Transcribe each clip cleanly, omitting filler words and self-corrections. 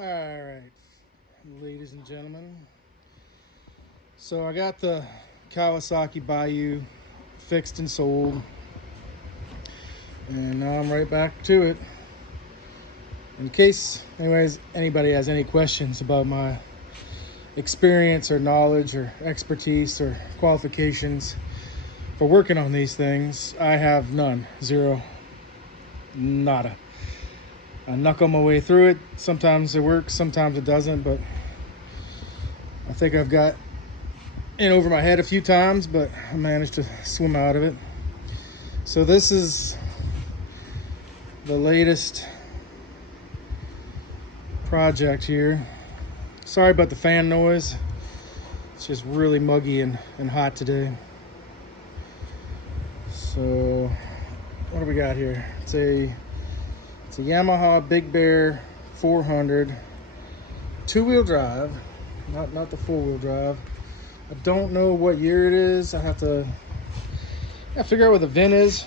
All right, ladies and gentlemen. So I got the Kawasaki Bayou fixed and sold, and now I'm right back to it. In case, anyways, anybody has any questions about my experience or knowledge or expertise or qualifications for working on these things, I have none, zero, nada. I knuckle my way through it. Sometimes it works, sometimes it doesn't, but I think I've got in over my head a few times, but I managed to swim out of it. So this is the latest project here. Sorry about the fan noise. It's just really muggy and hot today. So what do we got here? It's a Yamaha Big Bear 400 two-wheel drive, not the four-wheel drive. I don't know what year it is. I have to figure out where the VIN is.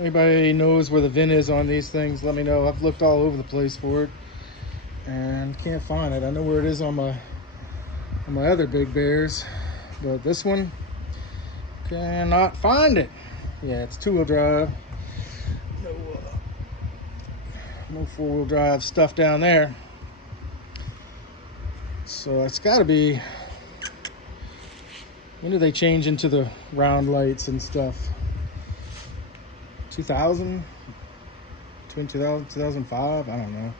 Anybody knows where the VIN is on these things, let me know. I've looked all over the place for it and can't find it. I know where it is on my other Big Bears, but this one cannot find it. Yeah, it's two-wheel drive. No four-wheel drive stuff down there. So it's got to be, when do they change into the round lights and stuff? 2000? Between 2000 2005? I don't know.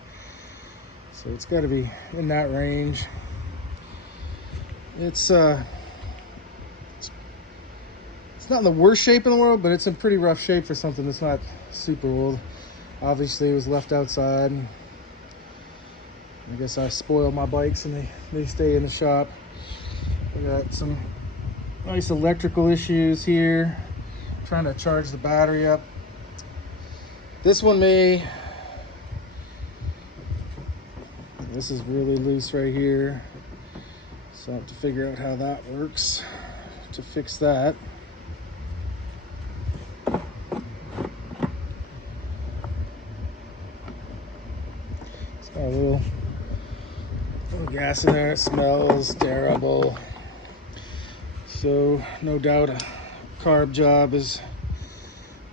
So it's got to be in that range. It's not in the worst shape in the world, but it's in pretty rough shape for something that's not super old. Obviously, it was left outside. I guess I spoil my bikes and they stay in the shop. I got some nice electrical issues here. Trying to charge the battery up. This is really loose right here. So I have to figure out how that works to fix that. It's got a little gas in there. It smells terrible. So no doubt a carb job is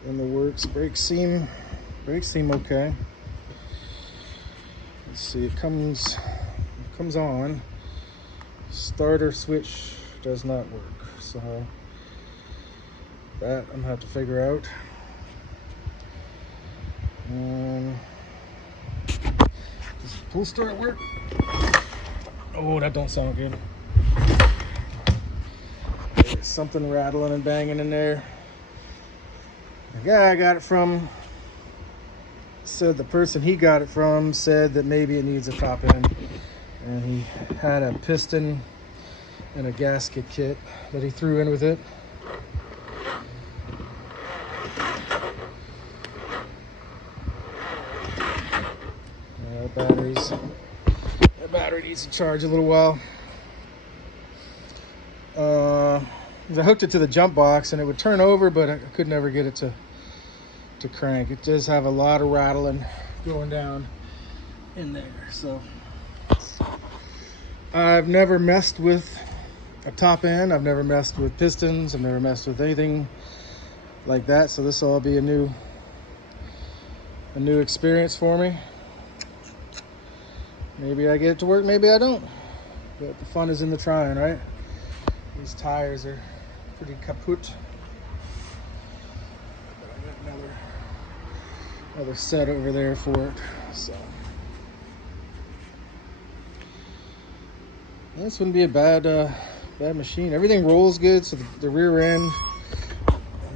in the works. Brakes seem okay. Let's see, it comes on. Starter switch does not work, so that I'm gonna have to figure out. Does the pull start work? Oh, that don't sound good. There's something rattling and banging in there. The guy I got it from said the person he got it from said that maybe it needs a top end, and he had a piston and a gasket kit that he threw in with it. That battery needs to charge a little while. I hooked it to the jump box and it would turn over, but I could never get it to crank. It does have a lot of rattling going down in there. So I've never messed with a top end. I've never messed with pistons. I've never messed with anything like that. So this will all be a new experience for me. Maybe I get it to work, maybe I don't. But the fun is in the trying, right? These tires are pretty kaput. But I got another set over there for it. So this wouldn't be a bad machine. Everything rolls good, so the rear end,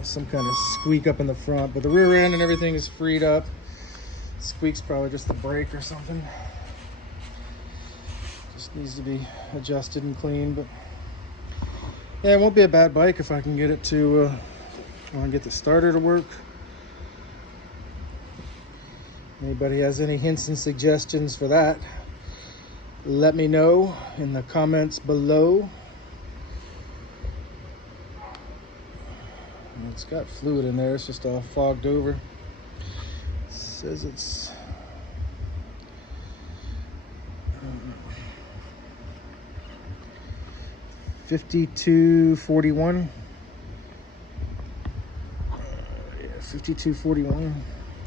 some kind of squeak up in the front, but the rear end and everything is freed up. Squeak's probably just the brake or something. Just needs to be adjusted and cleaned, but yeah, it won't be a bad bike if I can get it to get the starter to work. Anybody has any hints and suggestions for that, let me know in the comments below. It's got fluid in there, it's just all fogged over. It says it's 5241. Yeah, 5241.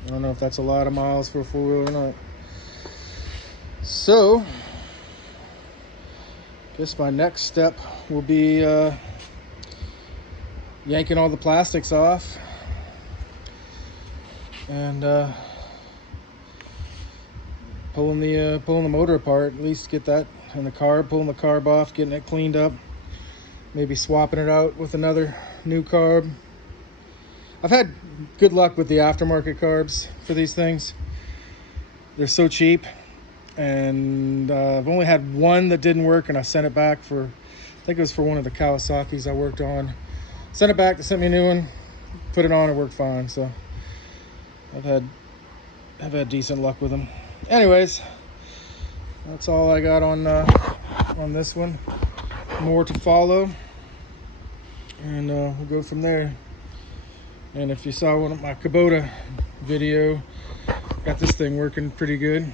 I don't know if that's a lot of miles for a four-wheel or not. So, I guess my next step will be yanking all the plastics off and pulling the motor apart. At least get that in the carb, pulling the carb off, getting it cleaned up, maybe swapping it out with another new carb. I've had good luck with the aftermarket carbs for these things. They're so cheap, and I've only had one that didn't work, and I sent it back for, I think it was for one of the Kawasaki's I worked on. Sent it back, they sent me a new one, put it on, it worked fine. So I've had decent luck with them. Anyways, that's all I got on this one. More to follow, and we'll go from there. And if you saw one of my Kubota video, got this thing working pretty good.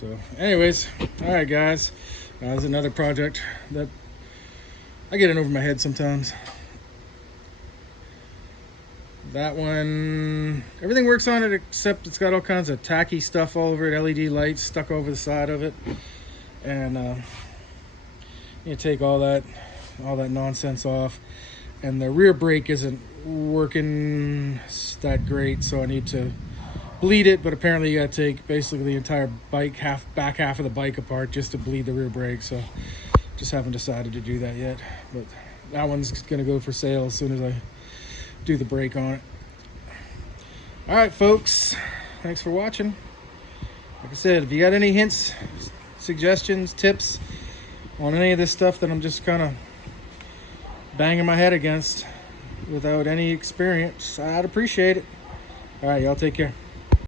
So anyways, all right guys, there's another project that I get in over my head sometimes. That one, everything works on it except it's got all kinds of tacky stuff all over it, LED lights stuck over the side of it, and you take all that nonsense off, and the rear brake isn't working that great, so I need to bleed it. But apparently you gotta take basically the entire bike, back half of the bike apart just to bleed the rear brake. So just haven't decided to do that yet, but that one's gonna go for sale as soon as I do the brake on it. All right folks, thanks for watching. Like I said, if you got any hints, suggestions, tips on any of this stuff that I'm just kind of banging my head against without any experience, I'd appreciate it. All right, y'all take care.